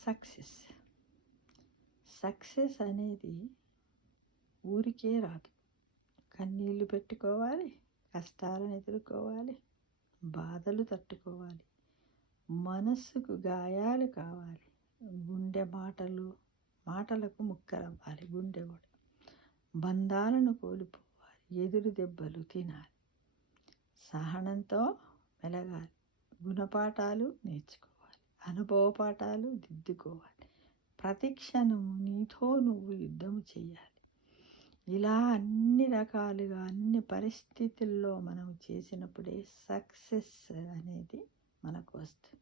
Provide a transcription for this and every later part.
Success. Success అనేది ఊరికే రాదు. కన్నీళ్ళు పెట్టుకోవాలి, కష్టాలను ఎదుర్కోవాలి, బాధలు తట్టుకోవాలి, మనస్సుకు గాయాలు కావాలి, గుండె మాటలకు ముక్కలవ్వాలి, గుండె కూడా బంధాలను కోల్పోవాలి, ఎదురు దెబ్బలు తినాలి, సహనంతో మెలగాలి, గుణపాఠాలు నేర్చుకోవాలి, అనుభవ పాఠాలు దిద్దుకోవాలి, ప్రతి క్షణము నీతో నువ్వు యుద్ధం చేయాలి. ఇలా అన్ని రకాలుగా అన్ని పరిస్థితుల్లో మనం చేసినప్పుడే సక్సెస్ అనేది మనకు వస్తుంది.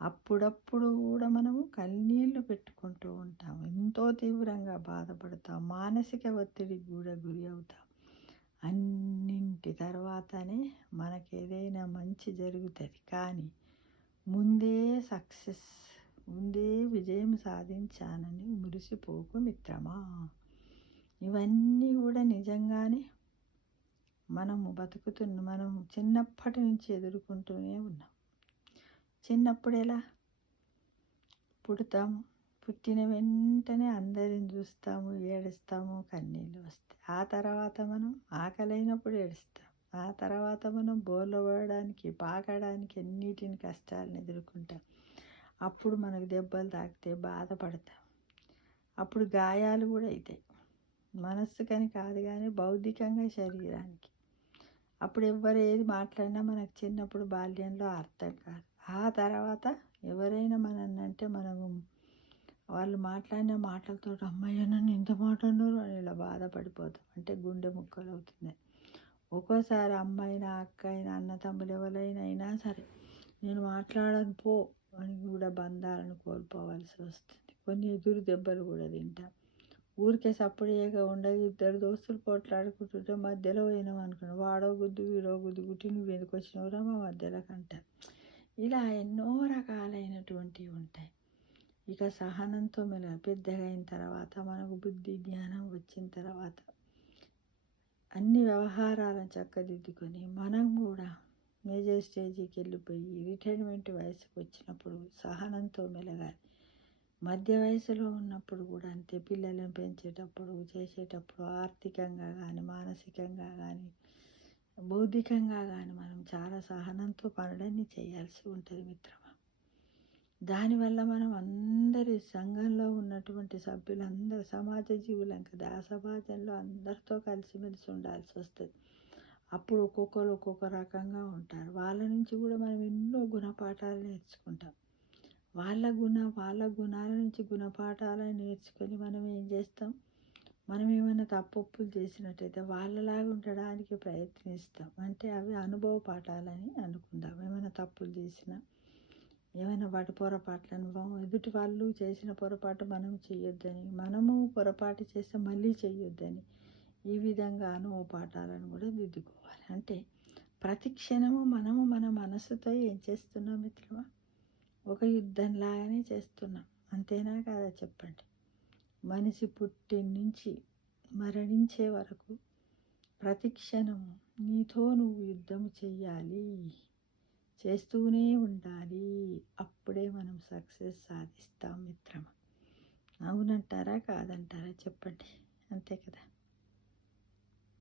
అప్పుడప్పుడు కూడా మనము కన్నీళ్లు పెట్టుకుంటూ ఉంటాం, ఎంతో తీవ్రంగా బాధపడతాం, మానసిక ఒత్తిడికి కూడా గురి అవుతాం. అన్నింటి తర్వాతనే మనకు ఏదైనా మంచి జరుగుతుంది. కానీ ముందే సక్సెస్, ముందే విజయం సాధించానని మురిసిపోకు మిత్రమా. ఇవన్నీ కూడా నిజంగానే మనం చిన్నప్పటి నుంచి ఎదుర్కొంటూనే ఉన్నాం. చిన్నప్పుడు ఎలా పుడతాము, పుట్టిన వెంటనే అందరిని చూస్తాము, ఏడుస్తాము, కన్నీళ్ళు వస్తాయి. ఆ తర్వాత మనం ఆకలైనప్పుడు ఏడుస్తాం. ఆ తర్వాత మనం బోర్ల పడడానికి, పాకడానికి ఎన్నిటిని కష్టాలను ఎదుర్కొంటాం. అప్పుడు మనకు దెబ్బలు తాకితే బాధపడతాం. అప్పుడు గాయాలు కూడా అవుతాయి, మనస్సుకని కాదు కానీ భౌతికంగా శరీరానికి. అప్పుడు ఎవరు ఏది మాట్లాడినా మనకు చిన్నప్పుడు బాల్యంలో అర్థం కాదు. ఆ తర్వాత ఎవరైనా మనన్నంటే మనము వాళ్ళు మాట్లాడిన మాటలతో అమ్మయ్య నన్ను ఇంత మాట అన్నారు అని ఇలా బాధపడిపోతాం. అంటే గుండె ముక్కలు అవుతుంది. ఒక్కోసారి అమ్మాయినా, అక్క అయినా, అన్న తమ్ముడు ఎవరైనా అయినా సరే నేను మాట్లాడను పో అని కూడా బంధాలను కోల్పోవలసి వస్తుంది. కొన్ని ఎదురు దెబ్బలు కూడా తింటాం. ఊరికే సప్పుడేగా ఉండదు. ఇద్దరు దోస్తులు పోట్లాడుకుంటుంటే మధ్యలో పోయినాం అనుకున్నాం, వాడో గుద్దు వీడో గుద్దు గుట్టి నువ్వు ఎందుకు వచ్చినవురా మా మధ్యలోకి అంటారు. ఇలా ఎన్నో రకాలైనటువంటివి ఉంటాయి. ఇక సహనంతో పెద్దగా అయిన తర్వాత మనకు బుద్ధి జ్ఞానం వచ్చిన తర్వాత అన్ని వ్యవహారాలను చక్కదిద్దుకొని మనం కూడా మేజర్ స్టేజీకి వెళ్ళిపోయి రిటైర్మెంట్ వయసుకు వచ్చినప్పుడు సహనంతో మెలగాలి. మధ్య వయసులో ఉన్నప్పుడు కూడా అంతే, పిల్లలను పెంచేటప్పుడు చేసేటప్పుడు ఆర్థికంగా కానీ, మానసికంగా కానీ, బౌద్ధికంగా కానీ మనం చాలా సహనంతో పనులన్నీ చేయాల్సి ఉంటుంది మిత్రమా. దానివల్ల మనం అందరి సంఘంలో ఉన్నటువంటి సభ్యులందరూ సమాజ జీవులం కదా, ఆ సమాజంలో అందరితో కలిసిమెలిసి ఉండాల్సి వస్తుంది. అప్పుడు ఒక్కొక్కరు ఒక్కొక్క రకంగా ఉంటారు. వాళ్ళ నుంచి కూడా మనం ఎన్నో గుణపాఠాలు నేర్చుకుంటాం. వాళ్ళ గుణాల నుంచి గుణపాఠాలను నేర్చుకొని మనం ఏం చేస్తాం, మనం ఏమైనా తప్పులు చేసినట్టయితే వాళ్ళలాగా ఉండడానికి ప్రయత్నిస్తాం. అంటే అవి అనుభవ పాఠాలని అనుకుందాం. ఏమైనా తప్పులు చేసినా, ఏమైనా వాటి పొరపాట్లను ఎదుటి వాళ్ళు చేసిన పొరపాటు మనం చేయొద్దని, మనము పొరపాటు చేస్తే మళ్ళీ చేయొద్దని, ఈ విధంగా అనుభవ పాఠాలను కూడా దిద్దుకోవాలి. అంటే ప్రతి క్షణము మనము మన మనసుతో ఏం చేస్తున్నాం మిత్రమా, ఒక యుద్ధంలాగానే చేస్తున్నాం. అంతేనా కాదా చెప్పండి. మనిషి పుట్టి నుంచి మరణించే వరకు ప్రతి క్షణము నీతో నువ్వు యుద్ధం చెయ్యాలి, చేస్తూనే ఉండాలి. అప్పుడే మనం సక్సెస్ సాధిస్తాం మిత్రమా. అవునంటారా కాదంటారా చెప్పండి. అంతే కదా.